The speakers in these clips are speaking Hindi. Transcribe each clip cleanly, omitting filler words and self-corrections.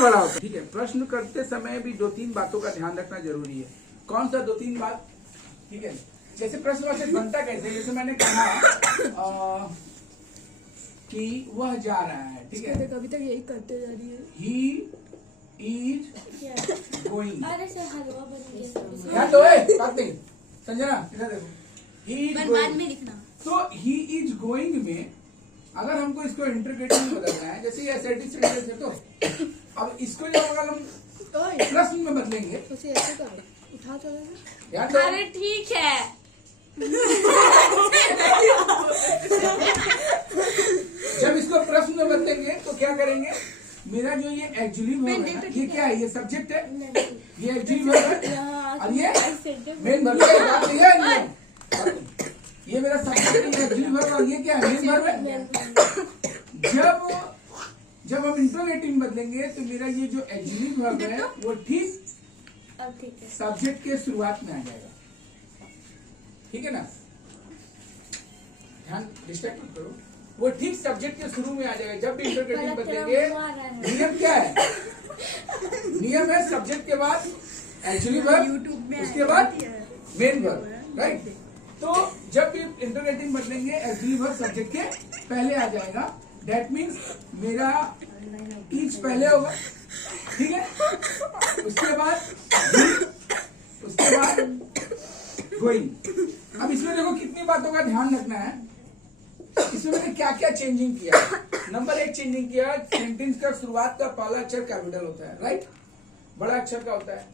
वाला होता है। ठीक है, प्रश्न करते समय भी 2-3 बातों का ध्यान रखना जरूरी है। कौन सा 2-3 बात? ठीक है, जैसे प्रश्नवाचक बनता कैसे, जैसे मैंने कहा कि वह जा रहा है। ठीक है, अभी तक यही करते जा रही है। He is going. अरे सर हलवा बन गया। यहाँ तो है बात नहीं, संजना इधर देखो। ही इज बाद गोइंग में लिखना। तो ही इज गोइंग में अगर हमको इसको इंटरप्रेटिंग में बदलना है, जैसे ये एसर्टिव सेंटेंस है, तो अब इसको जब अगर हम प्रश्न में बदलेंगे तो ऐसे करो, उठा चलो यार। तो अरे ठीक है। जब इसको प्रश्न में बदलेंगे तो क्या करेंगे, मेरा जो ये एक्चुअली वर्ब है, ये क्या है, ये सब्जेक्ट है, ये एक्चुअली वर्ब है और ये मेन वर्ब है। ये मेरा सब्जेक्ट है, ये एक्चुअली वर्ब और ये क्या है, मेन वर्ब है। जब हम इंट्रोगेटिव में बदलेंगे तो मेरा ये जो एक्चुअली वर्ब है वो ठीक सब्जेक्ट के शुरुआत में आ जाएगा। ठीक है ना, ध्यान डिस्ट्रैक्ट मत करो, वो ठीक सब्जेक्ट के शुरू में आ जाएगा। जब भी इंटरप्रेटिंग बदलेंगे, नियम क्या है, नियम है सब्जेक्ट के बाद एक्चुअली वर्ब, उसके बाद मेन वर्ब, राइट। तो जब भी इंटरप्रेटिंग बदलेंगे एक्चुअली वर्ब सब्जेक्ट के पहले आ जाएगा। दैट मीन्स मेरा ईच पहले होगा। ठीक है, उसके बाद गोइंग। अब इसमें देखो कितनी बातों का ध्यान रखना है। इसमें मैंने क्या क्या चेंजिंग किया। नंबर 1 चेंजिंग किया, सेंटेंस का शुरुआत का पहला अक्षर कैपिटल होता है, राइट, बड़ा अक्षर का होता है।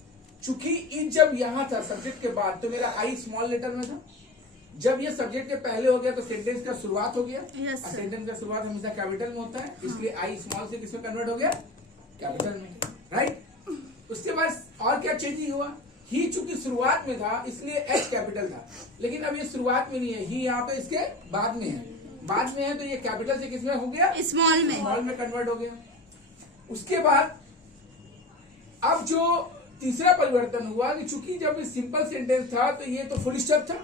चूंकि इन जब यहाँ था सब्जेक्ट के बाद तो मेरा आई स्मॉल लेटर में था। जब ये सब्जेक्ट के पहले हो गया तो सेंटेंस का शुरुआत हो गया। सेंटेंस का शुरुआत हमेशा कैपिटल में होता है, इसलिए आई स्मॉल से किसमें कन्वर्ट हो गया, कैपिटल में, राइट। उसके बाद और क्या चेंजिंग हुआ, ही चूंकि शुरुआत में था इसलिए एच कैपिटल था, लेकिन अब ये शुरुआत में नहीं है, ही यहाँ पे इसके बाद में है। बाद में है तो ये कैपिटल से किसमें हो गया, स्मॉल में कन्वर्ट हो गया। उसके बाद अब जो तीसरा परिवर्तन हुआ कि चूंकि जब सिंपल सेंटेंस था तो ये तो फुल स्टॉप था,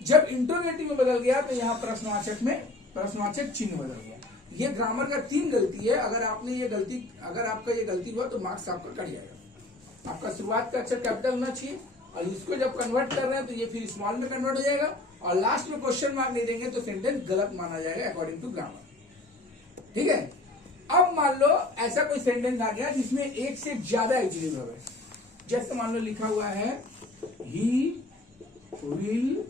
जब इंटरोगेटिव में बदल गया तो यहाँ प्रश्नवाचक में प्रश्नवाचक चिन्ह बदल गया। ये ग्रामर का 3 गलती है। अगर आपने ये गलती, अगर आपका ये गलती हुआ तो मार्क्स आपका कट जाएगा। आपका शुरुआत का अक्षर कैपिटल होना चाहिए और इसको जब कन्वर्ट कर रहे हैं तो ये फिर स्मॉल में कन्वर्ट हो जाएगा और लास्ट में क्वेश्चन मार्क नहीं देंगे तो सेंटेंस गलत माना जाएगा अकॉर्डिंग टू ग्रामर। ठीक है, अब मान लो ऐसा कोई सेंटेंस आ गया जिसमें एक से ज्यादा एक्चुअली वर्ब है। जैसे मान लो लिखा हुआ है he will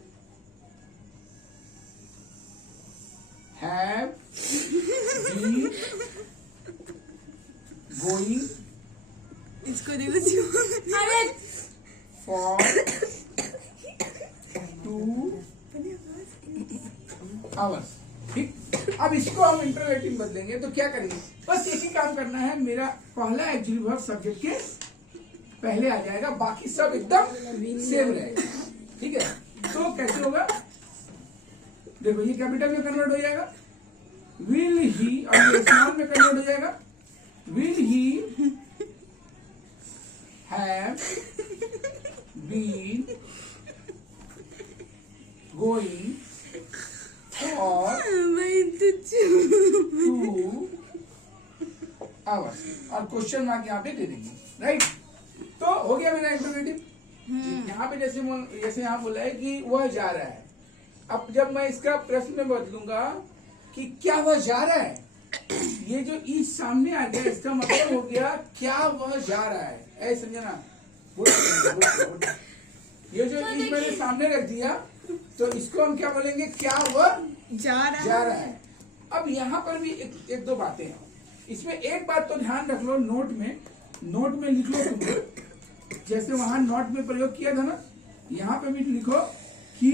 have be going, इसको देखो। अरे फॉर 2 आवर्स। ठीक, अब इसको हम इंटरवेटिव बदलेंगे तो क्या करेंगे, बस एक ही काम करना है, मेरा पहला एक्चुअली वर्ब सब्जेक्ट के पहले आ जाएगा, बाकी सब एकदम सेम रहेगा। ठीक है, तो कैसे होगा, देखो ये कैपिटल में कन्वर्ट हो जाएगा, विल ही, और ये स्मॉल में कन्वर्ट हो जाएगा, will he have been going for 2 hours, और क्वेश्चन मार्क यहाँ पे दे देंगे, राइट। तो हो गया मेरा इंटरप्रेटिव। यहाँ पे जैसे यहाँ बोला है कि वह जा रहा है। अब जब मैं इसका प्रश्न में बदलूंगा कि क्या वह जा रहा है, ये जो ई सामने आ गया इसका मतलब हो गया क्या वह जा रहा है। ऐ संजना, ये जो ई मैंने सामने रख दिया तो इसको हम क्या बोलेंगे, क्या वह जा रहा है। अब यहाँ पर भी एक दो बातें हैं। इसमें एक बात तो ध्यान रख लो, नोट में लिख लो तुम, जैसे वहां नोट में प्रयोग किया था ना, यहाँ पे भी लिखो कि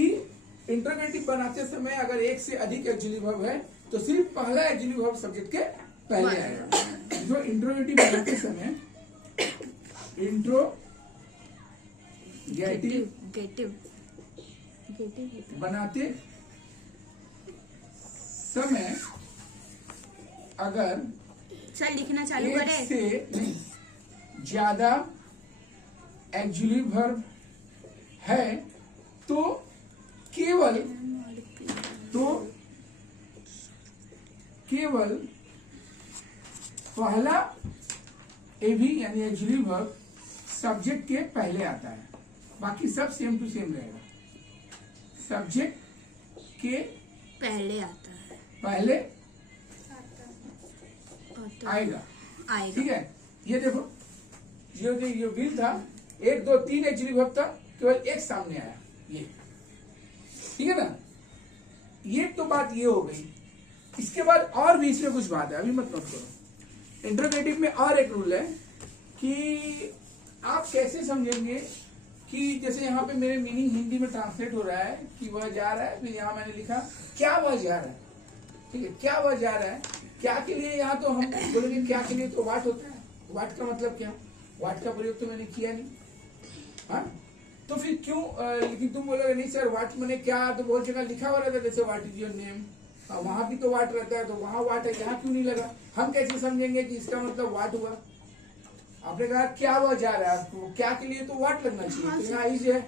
इंटरगेटिव बनाते समय अगर एक से अधिक एक्चुअली वर्ब है तो सिर्फ पहला एक्चुअली वर्ब सब्जेक्ट के पहले आएगा। जो इंटरगेटिव बनाते समय बनाते समय अगर चल लिखना चालू एक करे से नहीं ज्यादा एक्चुअली वर्ब है तो केवल पहला एवी यानी एक्चुअली वर्ब सब्जेक्ट के पहले आता है, बाकी सब सेम टू सेम रहेगा। सब्जेक्ट के पहले आता है, पहले आता आएगा, आएगा। ठीक है। ये देखो, ये विल था, 1 2 3 एक्चुअली वर्ब था, केवल एक सामने आया, ये, ठीक है ना। ये तो बात ये हो गई। इसके बाद और भी इसमें कुछ बात है, अभी मत नोट करो। इंटरोगेटिव में और एक रूल है कि आप कैसे समझेंगे कि जैसे यहाँ पे मेरे मीनिंग हिंदी में ट्रांसलेट हो रहा है कि वह जा रहा है, फिर यहाँ मैंने लिखा क्या वह जा रहा है, ठीक है, क्या वह जा रहा है। क्या के लिए यहाँ तो हम बोलेंगे क्या के लिए तो वाट होता है, वाट का मतलब क्या, वाट का प्रयोग तो मैंने किया नहीं, हाँ, तो फिर क्यों लेकिन तुम बोलोगे नहीं सर वाट मैंने क्या, तो बहुत जगह लिखा हुआ रहता है जैसे वाट इज योर नेम, वहां भी तो वाट रहता है, तो वहां वाट है, यहाँ क्यों नहीं लगा। हम कैसे समझेंगे कि इसका मतलब वाट हुआ। आपने कहा क्या वह जा रहा है, आपको क्या के लिए तो वाट लगना चाहिए, तो यहाँ ईज है,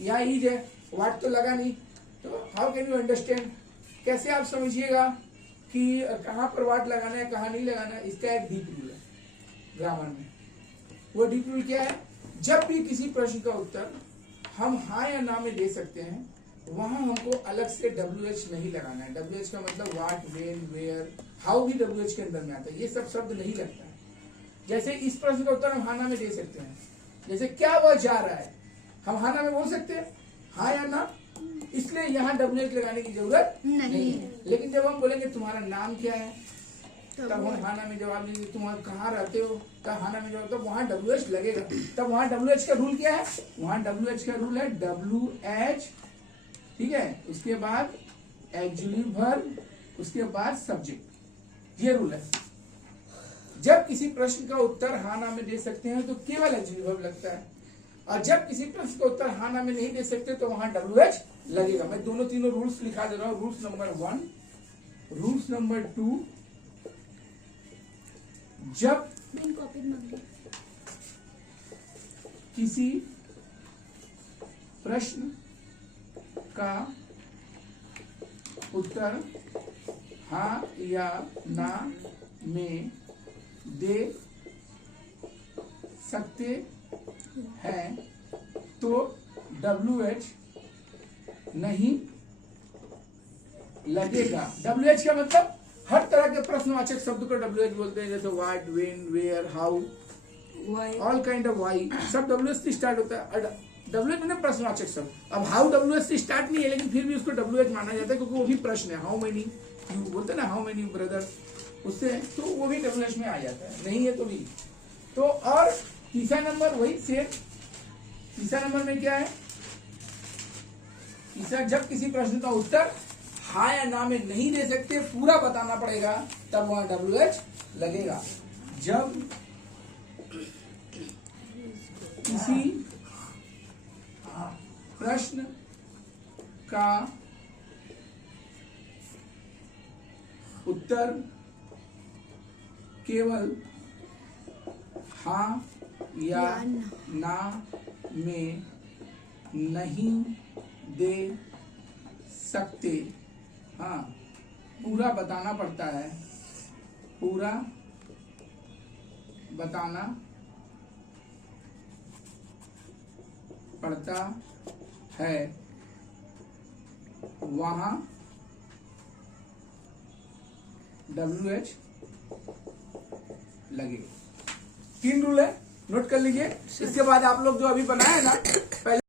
यहाँ ईज है, वाट तो लगा नहीं, तो हाउ कैन यू अंडरस्टैंड, कैसे आप समझिएगा कि कहाँ पर वाट लगाना है कहाँ नहीं लगाना है। इसका एक डीप रूल है ग्रामर में। वो डीप रूल क्या है, जब भी किसी प्रश्न का उत्तर हम हाँ या ना में दे सकते हैं, वहां हमको अलग से WH नहीं लगाना है। WH का मतलब वाट, वेन, वेयर, हाउ भी WH के अंदर में आता है, ये सब शब्द नहीं लगता है। जैसे इस प्रश्न का उत्तर हम हाँ ना में दे सकते हैं, जैसे क्या वह जा रहा है, हम हाँ ना में बोल सकते हैं, हाँ या ना, इसलिए यहाँ WH लगाने की जरूरत नहीं है। लेकिन जब हम बोलेंगे तुम्हारा नाम क्या है, तब हम हाना में जवाब देंगे, तुम कहाँ रहते हो, तब हाना में जवाब, तब वहां WH लगेगा। तब वहां WH का रूल क्या है, वहां WH का रूल है WH, ठीक है, उसके बाद एक्जुएटिव वर्ब, उसके बाद सब्जेक्ट, ये रूल है। जब किसी प्रश्न का उत्तर हाँ ना में दे सकते हैं तो केवल एक्जुएटिव वर्ब लगता है, और जब किसी प्रश्न का उत्तर हाँ ना में नहीं दे सकते तो वहां WH लगेगा। मैं दोनों तीनों रूल्स लिखा दे रहा हूँ। रूल्स नंबर 1, रूल्स नंबर 2, जब किसी प्रश्न का उत्तर हाँ या ना में दे सकते हैं तो WH नहीं लगेगा। WH का मतलब हर तरह के प्रश्नवाचक शब्द को WH बोलते हैं, जैसे what, when, where, how, all kind of why, सब WH से स्टार्ट होता है। WH मैंने प्रश्नवाचक शब्द। अब हाउ WH से स्टार्ट नहीं है, लेकिन फिर भी उसको WH माना जाता है क्योंकि वो भी प्रश्न है। हाउ मेनी यू बोलते हैं ना, हाउ मेनी ब्रदर, उससे तो वो भी WH में आ जाता है, नहीं है तो भी। तो और तीसरा नंबर वही सेम, तीसरा नंबर में क्या है, तीसरा जब किसी प्रश्न का उत्तर हाँ या ना में नहीं दे सकते, पूरा बताना पड़ेगा, तब वहां WH लगेगा। जब किसी प्रश्न का उत्तर केवल हाँ या ना में नहीं दे सकते, हाँ, पूरा बताना पड़ता है, पूरा बताना पड़ता है, वहां WH लगे। 3 रूल है, नोट कर लीजिए। इसके बाद आप लोग जो अभी बनाए ना, पहले